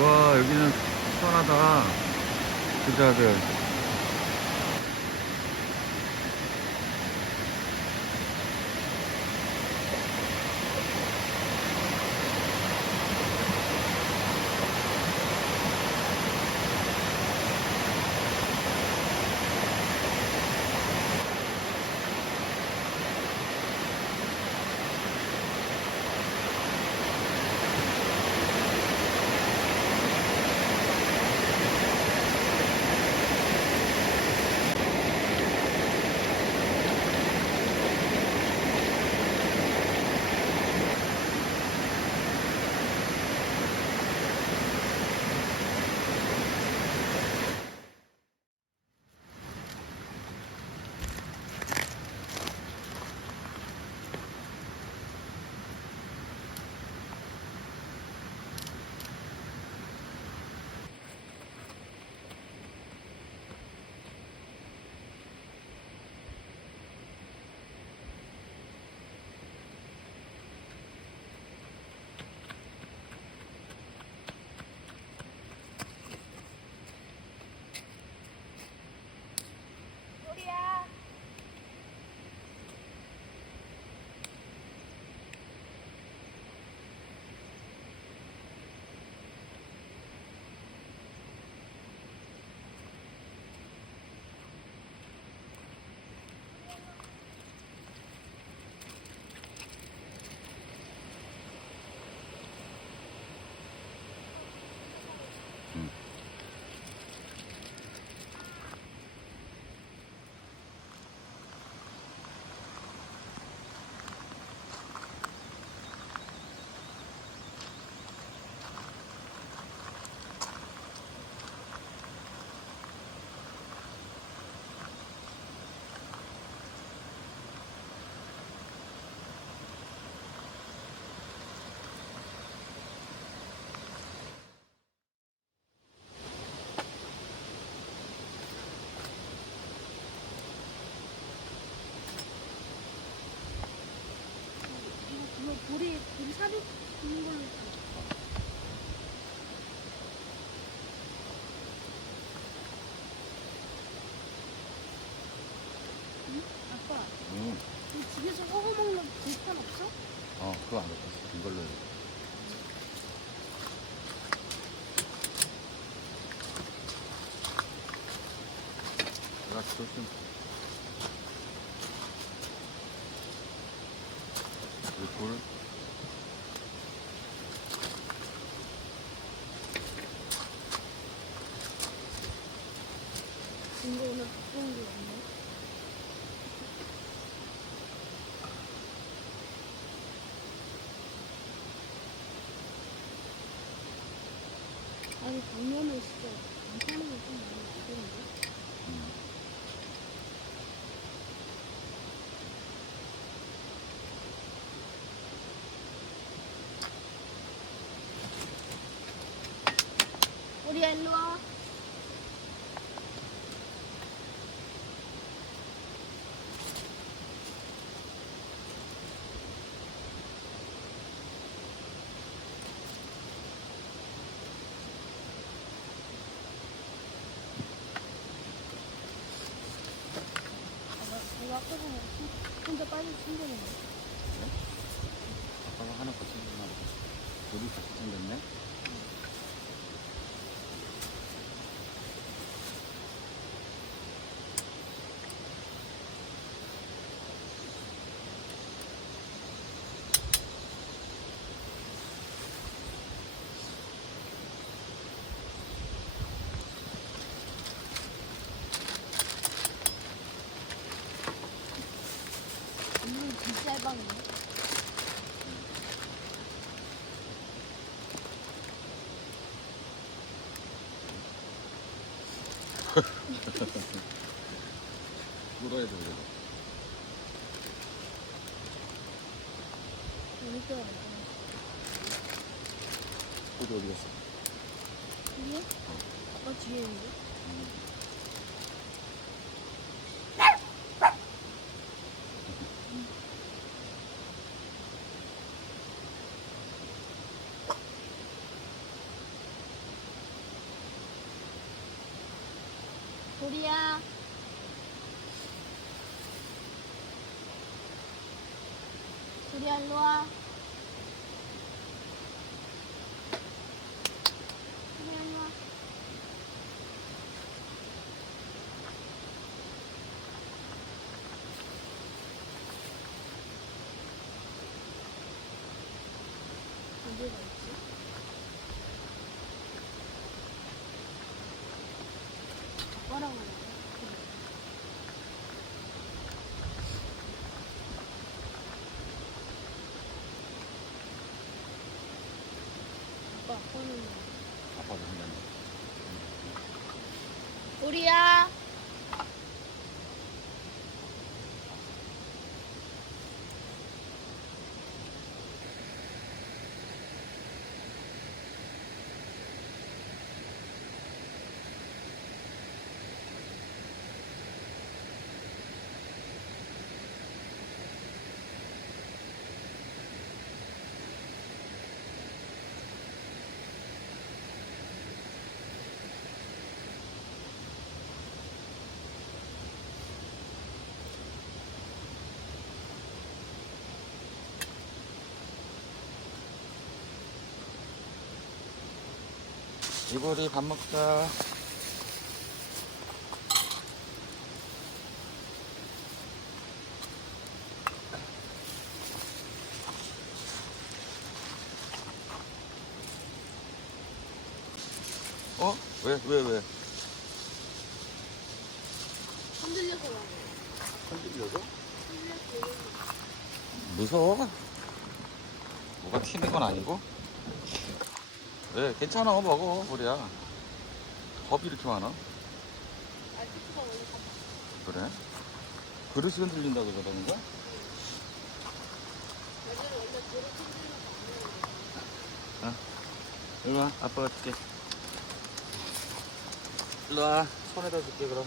와, 여기는 시원하다. 그자들. 우리 사료 있는 걸로 줘. 응? 아빠, 응. 우리 집에서 허거 먹는 불판 없어? 그거 안 먹었어. 이걸로. 내가 조금. 이 돌. 이거 오늘 바쁜 게 없네. 아니, 작년에 진짜 안 사는 게좀 많이 있던데. 우리 일로 와. 이거 아까 전에 혼자 빨리 챙겨내네. 아빠가 하나 더 챙겼나? 둘이 같이 챙겼네? 진짜 해방이네. 물어야 돼, 이거. 우리 거 어디 어디 갔어? 뒤에? 아빠 뒤에 있는데? 우리야. 우리야, 일로 와. 우리야, 일로 와. 어디가 있지? 뭐라고 해야 돼? 아빠는 아빠도 한잔. 우리야. 이보리 밥 먹자. 어? 왜? 흔들려서 그래. 흔들려서? 흔들려서 무서워? 뭐가 튀는 건 아니고? 왜? 괜찮아, 먹어, 보리야. 겁이 이렇게 많아? 아직도 원래 다 그래? 그릇이 흔들린다고 그러는 거야? 원래 그렇게 흔들려서 안 되는데. 일로 와, 아빠가 줄게. 일로 와, 손에다 줄게, 그럼.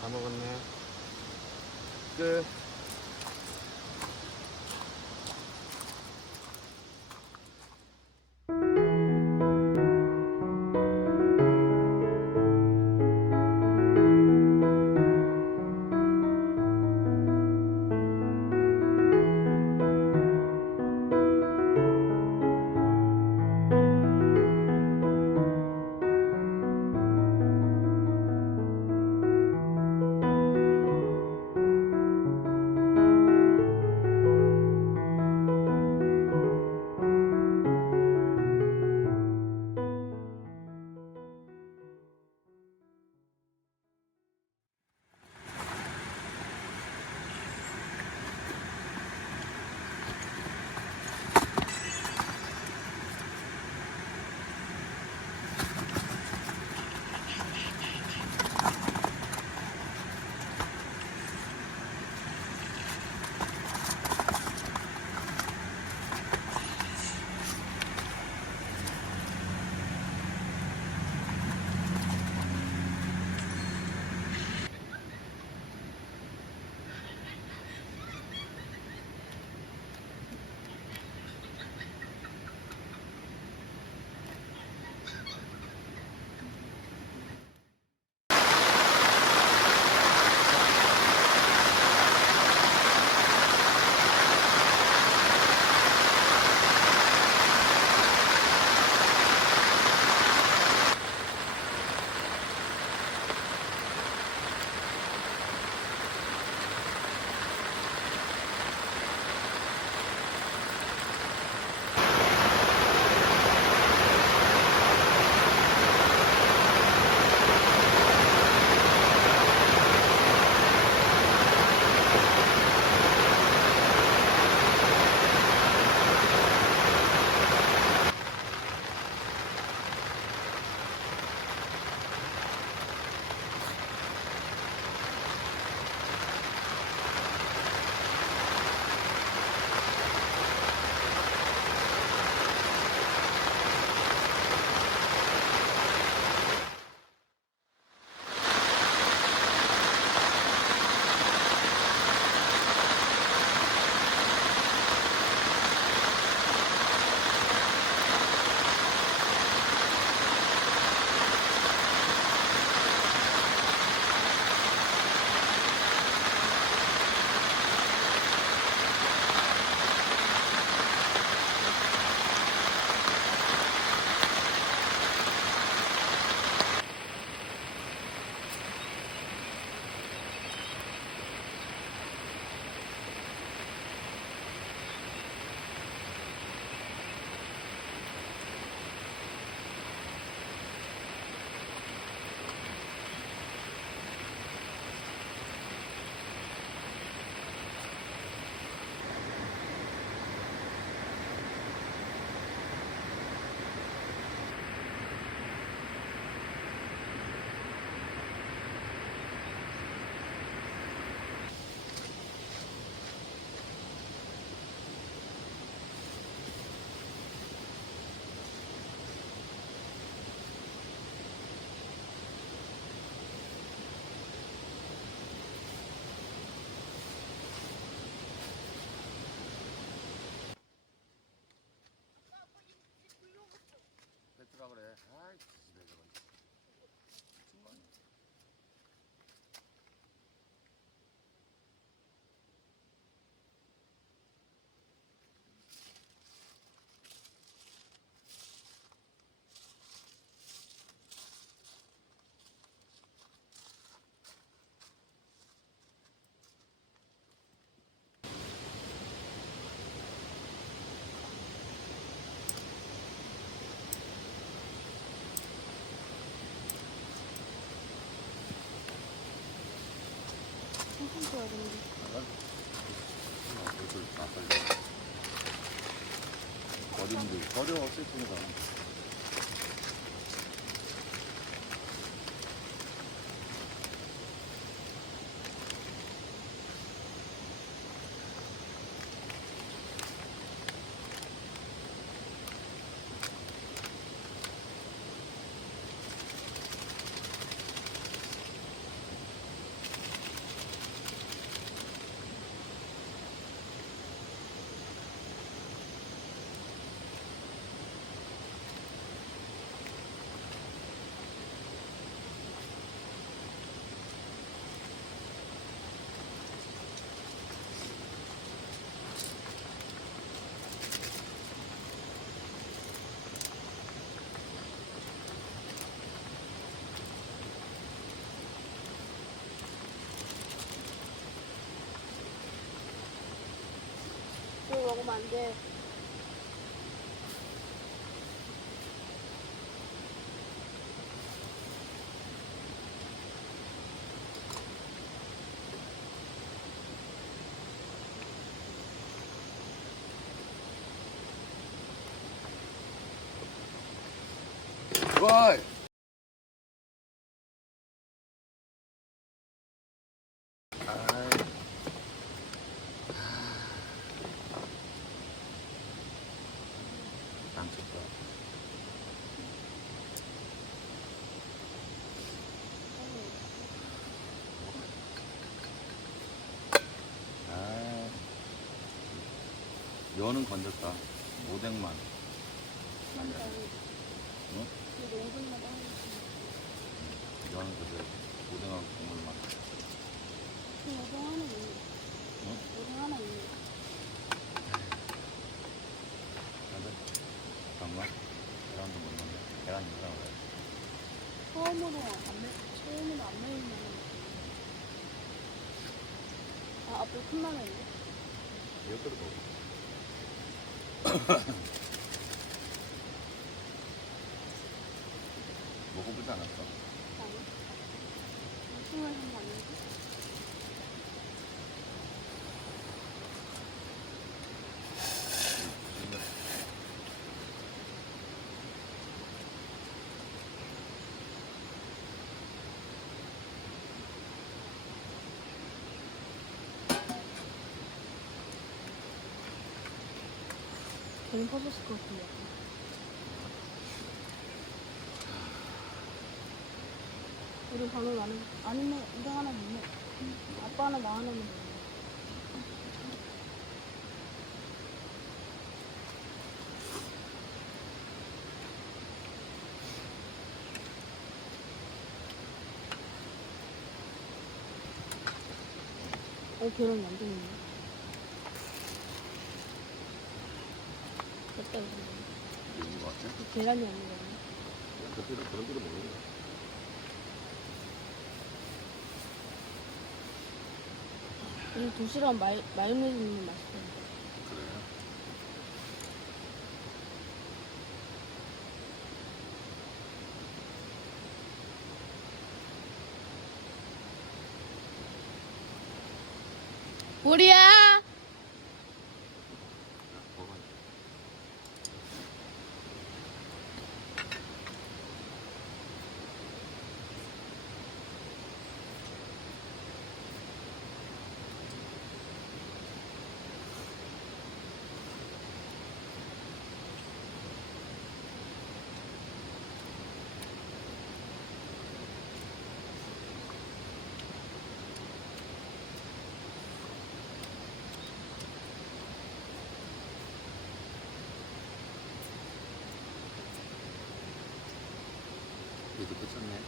다 먹었네. 끝. 쓰라 그래. 아이, 집에 저건. 미친 거 아니야. 한참 줘야 되는데. 얼굴 다 빨리. 어딘데? 버려, 슬프니까. 이거 먹으면 안 돼. 와! 아이. 안 쳤다. 아, 연은 건졌다. 오뎅만. 응? 이거 5분마다 하는 연은 그대로. 오뎅하고 국물만. 거. 오뎅 하나 있네. 응? 오뎅 하나 있네. 근데 잠깐만. 계란도 못 넣네. 계란 있나 그래. 처음으로 안 매운 라면. 아, 앞에 컵라면인데? 이것도 먹어. 먹어보지 않았어? 아니. 무슨 맛인 거 아니지? 괜히 퍼졌을 것 같은데. 우리 방금 안 했네. 우리 하나 먹네. 아빠 하나, 나 하나 먹네. 계란 완전 있네. 됐다, 이거. 이거 같아? 계란이 아니라. 그런 데로 먹는 거야. 이 도시락 마요네즈 넣으면 맛있던데. 그래. 우리야! 먹어. 그래도 그쳤네.